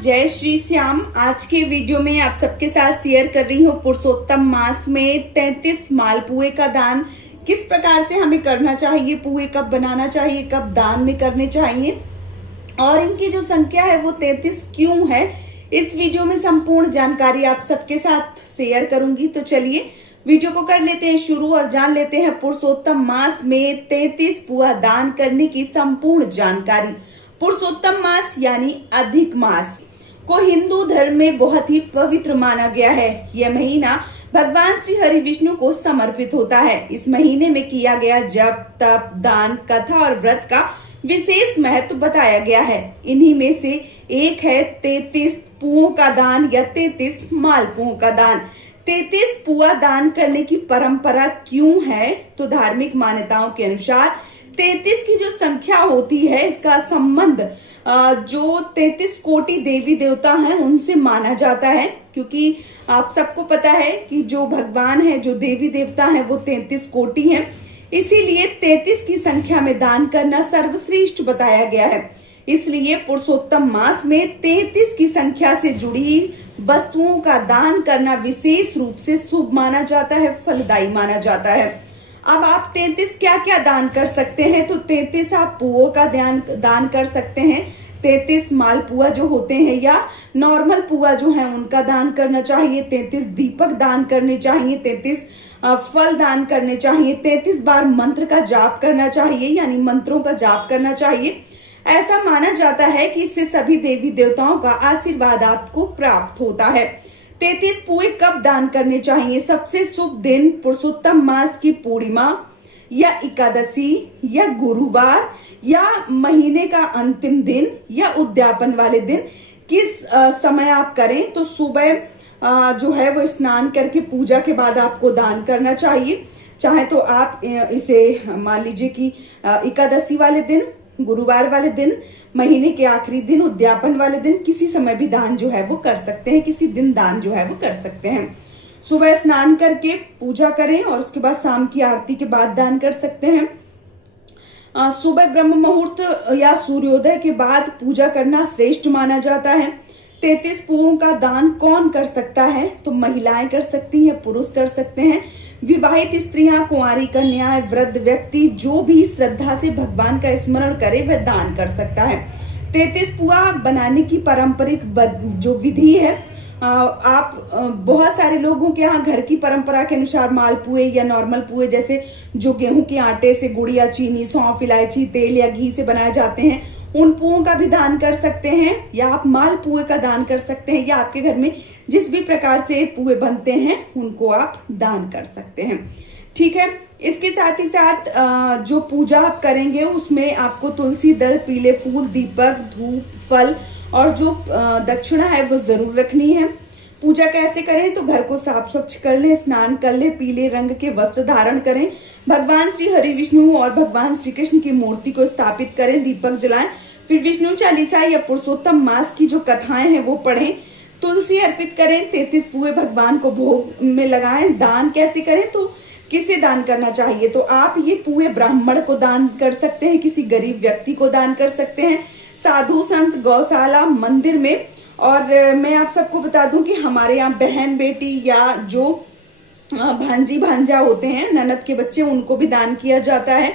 जय श्री श्याम। आज के वीडियो में आप सबके साथ शेयर कर रही हूँ पुरुषोत्तम मास में 33 मालपुए का दान किस प्रकार से हमें करना चाहिए, पुए कब बनाना चाहिए, कब दान में करने चाहिए और इनकी जो संख्या है वो 33 क्यों है। इस वीडियो में संपूर्ण जानकारी आप सबके साथ शेयर करूंगी। तो चलिए वीडियो को कर लेते हैं शुरू और जान लेते हैं पुरुषोत्तम मास में 33 पुआ दान करने की संपूर्ण जानकारी। पुरुषोत्तम मास यानी अधिक मास को हिंदू धर्म में बहुत ही पवित्र माना गया है। यह महीना भगवान श्री हरि विष्णु को समर्पित होता है। इस महीने में किया गया जप, तप, दान, कथा और व्रत का विशेष महत्व बताया गया है। इन्हीं में से एक है 33 पुओं का दान या 33 मालपुओं का दान। 33 पुआ दान करने की परंपरा क्यों है? तो धार्मिक मान्यताओं के अनुसार 33 की जो संख्या होती है इसका संबंध जो 33 कोटि देवी देवता हैं उनसे माना जाता है, क्योंकि आप सबको पता है कि जो भगवान है, जो देवी देवता हैं वो 33 कोटि हैं। इसीलिए 33 की संख्या में दान करना सर्वश्रेष्ठ बताया गया है। इसलिए पुरुषोत्तम मास में 33 की संख्या से जुड़ी वस्तुओं का दान करना विशेष रूप से शुभ माना जाता है, फलदायी माना जाता है। अब आप 33 क्या क्या दान कर सकते हैं? तो 33 आप पुओं का दान कर सकते हैं। 33 मालपुआ जो होते हैं या नॉर्मल पुआ जो है उनका दान करना चाहिए। 33 दीपक दान करने चाहिए। 33 फल दान करने चाहिए। 33 बार मंत्र का जाप करना चाहिए, यानी मंत्रों का जाप करना चाहिए। ऐसा माना जाता है कि इससे सभी देवी देवताओं का आशीर्वाद आपको प्राप्त होता है। 33 पुए कब दान करने चाहिए? सबसे शुभ दिन पुरुषोत्तम मास की पूर्णिमा या एकादशी या गुरुवार या महीने का अंतिम दिन या उद्यापन वाले दिन। किस समय आप करें? तो सुबह जो है वो स्नान करके पूजा के बाद आपको दान करना चाहिए। चाहे तो आप इसे मान लीजिए कि एकादशी वाले दिन, गुरुवार वाले दिन, महीने के आखिरी दिन, उद्यापन वाले दिन, किसी समय भी दान जो है वो कर सकते हैं। किसी दिन दान जो है वो कर सकते हैं। सुबह स्नान करके पूजा करें और उसके बाद शाम की आरती के बाद दान कर सकते हैं। सुबह ब्रह्म मुहूर्त या सूर्योदय के बाद पूजा करना श्रेष्ठ माना जाता है। 33 पुओं का दान कौन कर सकता है? तो महिलाएं कर सकती हैं, पुरुष कर सकते हैं, विवाहित स्त्रियां, कुंवारी कन्याएं, वृद्ध व्यक्ति जो भी श्रद्धा से भगवान का स्मरण करे वह दान कर सकता है। 33 पुआ बनाने की पारंपरिक जो विधि है, आप बहुत सारे लोगों के यहाँ घर की परंपरा के अनुसार मालपुए या नॉर्मल पुए जैसे जो गेहूं के आटे से गुड़ या चीनी, सौंफ, इलायची, तेल या घी से बनाए जाते हैं, उन पुओं का भी दान कर सकते हैं। या आप मालपुए का दान कर सकते हैं, या आपके घर में जिस भी प्रकार से पुए बनते हैं उनको आप दान कर सकते हैं। ठीक है। इसके साथ ही साथ जो पूजा आप करेंगे उसमें आपको तुलसी दल, पीले फूल, दीपक, धूप, फल और जो दक्षिणा है वो जरूर रखनी है। पूजा कैसे करें? तो घर को साफ स्वच्छ कर ले, स्नान कर ले, पीले रंग के वस्त्र धारण करें, भगवान श्री हरि विष्णु और भगवान श्री कृष्ण की मूर्ति को स्थापित करें, दीपक जलाएं, फिर विष्णु चालीसा या पुरुषोत्तम मास की जो कथाएं हैं वो पढ़ें, तुलसी अर्पित करें, 33 पुए भगवान को भोग में लगाएं। दान कैसे करें? तो किसे दान करना चाहिए? तो आप ये पुए ब्राह्मण को दान कर सकते हैं, किसी गरीब व्यक्ति को दान कर सकते हैं, साधु संत, गौशाला, मंदिर में। और मैं आप सबको बता दूं कि हमारे यहाँ बहन बेटी या जो भांजी भांजा होते हैं, ननद के बच्चे, उनको भी दान किया जाता है।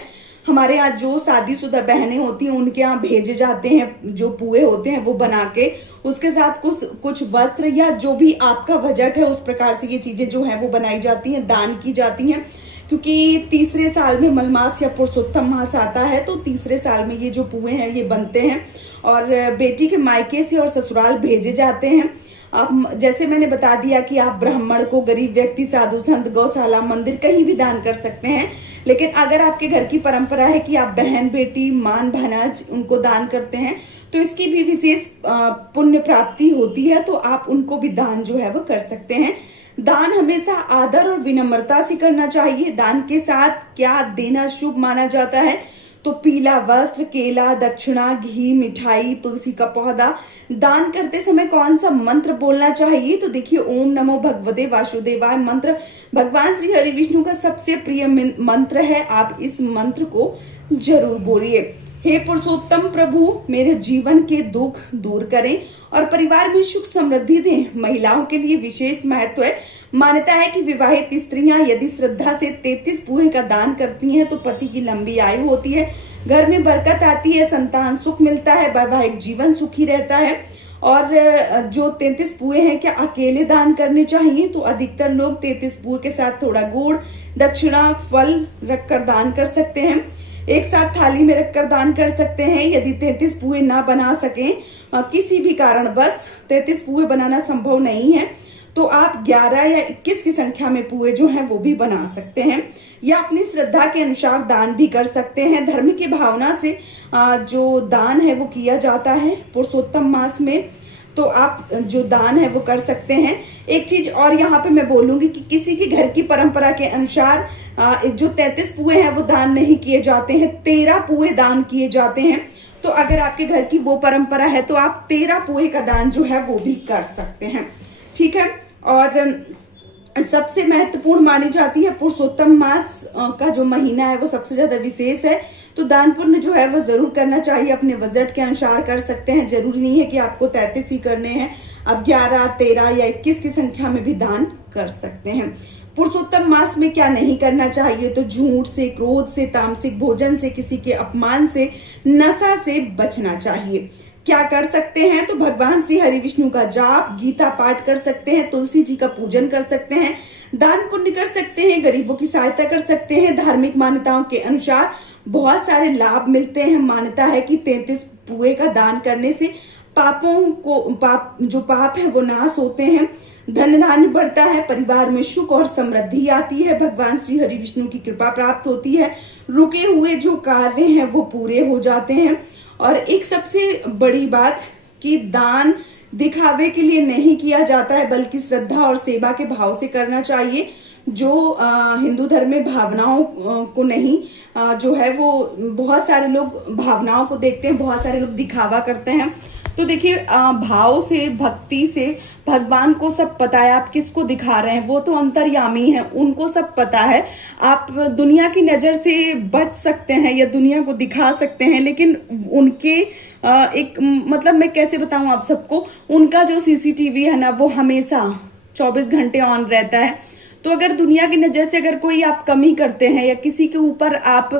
हमारे यहाँ जो शादीशुदा बहनें होती हैं उनके यहाँ भेजे जाते हैं जो पुए होते हैं वो बना के, उसके साथ कुछ वस्त्र या जो भी आपका बजट है उस प्रकार से ये चीजें जो है वो बनाई जाती हैं, दान की जाती हैं। क्योंकि तीसरे साल में मलमास या पुरुषोत्तम मास आता है तो तीसरे साल में ये जो पुए हैं ये बनते हैं और बेटी के मायके से और ससुराल भेजे जाते हैं। अब जैसे मैंने बता दिया कि आप ब्राह्मण को, गरीब व्यक्ति, साधु संत, गौशाला, मंदिर कहीं भी दान कर सकते हैं। लेकिन अगर आपके घर की परंपरा है कि आप बहन बेटी, मान भानाज उनको दान करते हैं तो इसकी भी विशेष पुण्य प्राप्ति होती है, तो आप उनको भी दान जो है वो कर सकते हैं। दान हमेशा आदर और विनम्रता से करना चाहिए। दान के साथ क्या देना शुभ माना जाता है? तो पीला वस्त्र, केला, दक्षिणा, घी, मिठाई, तुलसी का पौधा। दान करते समय कौन सा मंत्र बोलना चाहिए? तो देखिए, ओम नमो भगवते वासुदेवाय मंत्र भगवान श्री हरि विष्णु का सबसे प्रिय मंत्र है। आप इस मंत्र को जरूर बोलिए। हे पुरुषोत्तम प्रभु, मेरे जीवन के दुख दूर करें और परिवार में सुख समृद्धि दें। महिलाओं के लिए विशेष महत्व है। मान्यता है कि विवाहित स्त्रियां यदि श्रद्धा से 33 पूहे का दान करती हैं तो पति की लंबी आयु होती है, घर में बरकत आती है, संतान सुख मिलता है, वैवाहिक जीवन सुखी रहता है। और जो 33 पूहे हैं, क्या अकेले दान करने चाहिए? तो अधिकतर लोग 33 पूहे के साथ थोड़ा गुड़, दक्षिणा, फल रखकर दान कर सकते हैं। एक साथ थाली में रखकर दान कर सकते हैं। यदि 33 पूहे ना बना सकें, किसी भी कारणवश 33 पूहे बनाना संभव नहीं है, तो आप 11 या 21 की संख्या में पूहे जो हैं वो भी बना सकते हैं, या अपनी श्रद्धा के अनुसार दान भी कर सकते हैं। धर्म की भावना से जो दान है वो किया जाता है पुरुषोत्तम मास में, तो आप जो दान है वो कर सकते हैं। एक चीज और यहाँ पे मैं बोलूंगी कि किसी की घर की परंपरा के अनुसार जो 33 पूहे हैं वो दान नहीं किए जाते हैं, 13 पूहे दान किए जाते हैं। तो अगर आपके घर की वो परंपरा है तो आप 13 पूहे का दान जो है वो भी कर सकते हैं, ठीक है। और सबसे महत्वपूर्ण मानी जाती है पुरुषोत्तम मास का जो महीना है वो सबसे ज्यादा विशेष है, तो दान पुण्य जो है वो जरूर करना चाहिए। अपने बजट के अनुसार कर सकते हैं, जरूरी नहीं है कि आपको 33 ही करने हैं, आप 11, 13 या 21 की संख्या में भी दान कर सकते हैं। पुरुषोत्तम मास में क्या नहीं करना चाहिए? तो झूठ से, क्रोध से, तामसिक भोजन से, किसी के अपमान से, नशा से बचना चाहिए। क्या कर सकते हैं? तो भगवान श्री हरि विष्णु का जाप, गीता पाठ कर सकते हैं, तुलसी जी का पूजन कर सकते हैं, दान पुण्य कर सकते हैं, गरीबों की सहायता कर सकते हैं। धार्मिक मान्यताओं के अनुसार बहुत सारे लाभ मिलते हैं। मान्यता है कि 33 पूहे का दान करने से जो पाप है वो नाश होते हैं, धन धान्य बढ़ता है, परिवार में सुख और समृद्धि आती है, भगवान श्री हरि विष्णु की कृपा प्राप्त होती है, रुके हुए जो कार्य हैं वो पूरे हो जाते हैं। और एक सबसे बड़ी बात कि दान दिखावे के लिए नहीं किया जाता है, बल्कि श्रद्धा और सेवा के भाव से करना चाहिए। जो हिंदू धर्म में भावनाओं को नहीं, जो है वो बहुत सारे लोग भावनाओं को देखते हैं, बहुत सारे लोग दिखावा करते हैं। तो देखिए, भाव से, भक्ति से भगवान को सब पता है आप किसको दिखा रहे हैं, वो तो अंतर्यामी है, उनको सब पता है। आप दुनिया की नजर से बच सकते हैं या दुनिया को दिखा सकते हैं, लेकिन उनके एक मतलब मैं कैसे बताऊं आप सबको, उनका जो सीसीटीवी है ना वो हमेशा 24 घंटे ऑन रहता है। तो अगर दुनिया की नजर से अगर कोई आप कमी करते हैं या किसी के ऊपर आप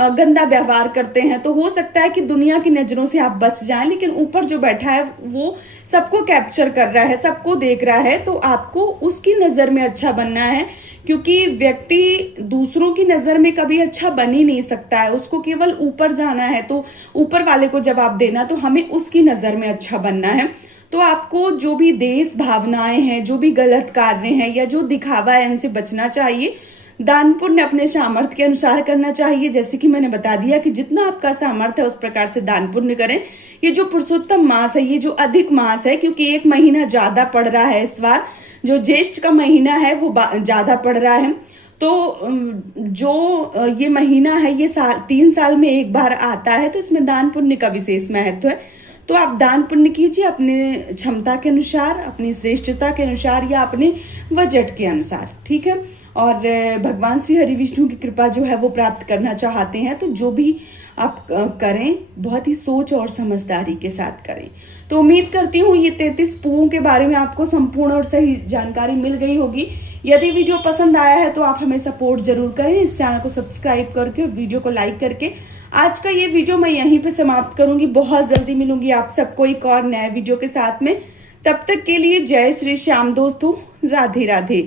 गंदा व्यवहार करते हैं, तो हो सकता है कि दुनिया की नजरों से आप बच जाएं, लेकिन ऊपर जो बैठा है वो सबको कैप्चर कर रहा है, सबको देख रहा है। तो आपको उसकी नजर में अच्छा बनना है, क्योंकि व्यक्ति दूसरों की नजर में कभी अच्छा बन ही नहीं सकता है, उसको केवल ऊपर जाना है। तो ऊपर वाले को जवाब देना, तो हमें उसकी नजर में अच्छा बनना है। तो आपको जो भी देश भावनाएं हैं, जो भी गलत कार्य हैं या जो दिखावा है, इनसे बचना चाहिए। दान पुण्य अपने सामर्थ्य के अनुसार करना चाहिए। जैसे कि मैंने बता दिया कि जितना आपका सामर्थ्य है उस प्रकार से दान पुण्य करें। ये जो पुरुषोत्तम मास है, ये जो अधिक मास है, क्योंकि एक महीना ज्यादा पड़ रहा है इस बार, जो ज्येष्ठ का महीना है वो ज्यादा पड़ रहा है। तो जो ये महीना है ये 3 साल में एक बार आता है, तो इसमें दान पुण्य का विशेष महत्व है। तो आप दान पुण्य कीजिए अपने क्षमता के अनुसार, अपनी श्रेष्ठता के अनुसार या अपने बजट के अनुसार, ठीक है। और भगवान श्री हरि विष्णु की कृपा जो है वो प्राप्त करना चाहते हैं, तो जो भी आप करें बहुत ही सोच और समझदारी के साथ करें। तो उम्मीद करती हूँ ये 33 पूहों के बारे में आपको संपूर्ण और सही जानकारी मिल गई होगी। यदि वीडियो पसंद आया है तो आप हमें सपोर्ट जरूर करें, इस चैनल को सब्सक्राइब करके और वीडियो को लाइक करके। आज का ये वीडियो मैं यहीं पे समाप्त करूंगी, बहुत जल्दी मिलूंगी आप सबको एक और नए वीडियो के साथ में। तब तक के लिए जय श्री श्याम दोस्तों, राधे राधे।